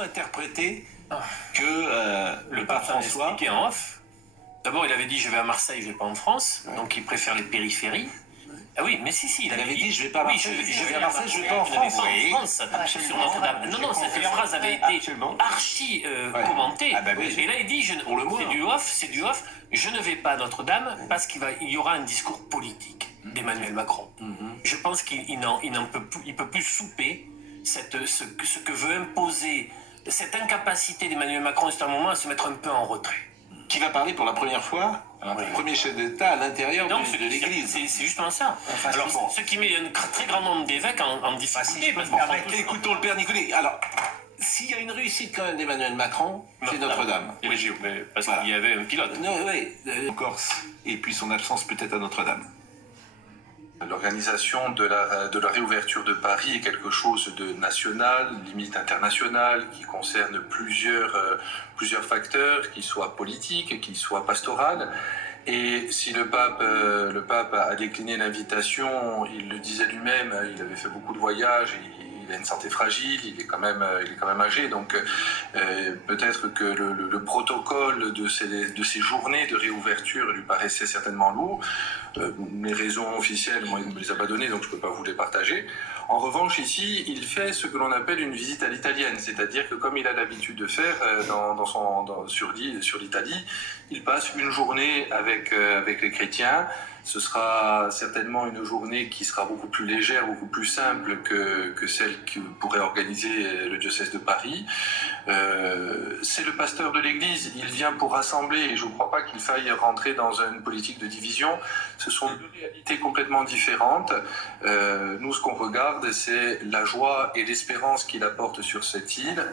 interprété que le pape François expliqué en off. D'abord, il avait dit je vais à Marseille, je vais pas en France, donc il préfère les périphéries. Ah oui, mais si, il avait dit je vais pas à Marseille, je vais à Marseille, je vais pas en France. Oui, en France, sur Notre-Dame. Non, cette phrase avait été archi commentée. Ah bah oui, et là, il dit c'est du off, je ne vais pas à Notre-Dame parce qu'il y aura un discours politique d'Emmanuel Macron. Je pense qu'il peut plus souper ce que veut imposer, cette incapacité d'Emmanuel Macron, c'est un moment à se mettre un peu en retrait. Qui va parler pour la première fois, premier chef d'État à l'intérieur de l'Église. C'est justement ça. Alors, ce qui met un très grand nombre d'évêques en difficulté. Écoutons le Père Nicolet. Alors, s'il y a une réussite quand même d'Emmanuel Macron, c'est Notre-Dame. Et les JO, parce qu'il y avait un pilote. Oui, Corse, et puis son absence peut-être à Notre-Dame. L'organisation de la réouverture de Paris est quelque chose de national, limite international, qui concerne plusieurs facteurs, qu'ils soient politiques, qu'ils soient pastoraux. Et si le pape a décliné l'invitation, il le disait lui-même, il avait fait beaucoup de voyages, il a une santé fragile, il est quand même âgé, donc peut-être que le protocole de ces journées de réouverture lui paraissait certainement lourd. Les raisons officielles, moi, il ne me les a pas données, donc je ne peux pas vous les partager. En revanche, ici, il fait ce que l'on appelle une visite à l'italienne, c'est-à-dire que comme il a l'habitude de faire sur l'Italie, il passe une journée avec les chrétiens. Ce sera certainement une journée qui sera beaucoup plus légère, beaucoup plus simple que celle que pourrait organiser le diocèse de Paris. C'est le pasteur de l'Église, il vient pour rassembler, et je ne crois pas qu'il faille rentrer dans une politique de division. Ce sont deux réalités complètement différentes. Nous, ce qu'on regarde, c'est la joie et l'espérance qu'il apporte sur cette île,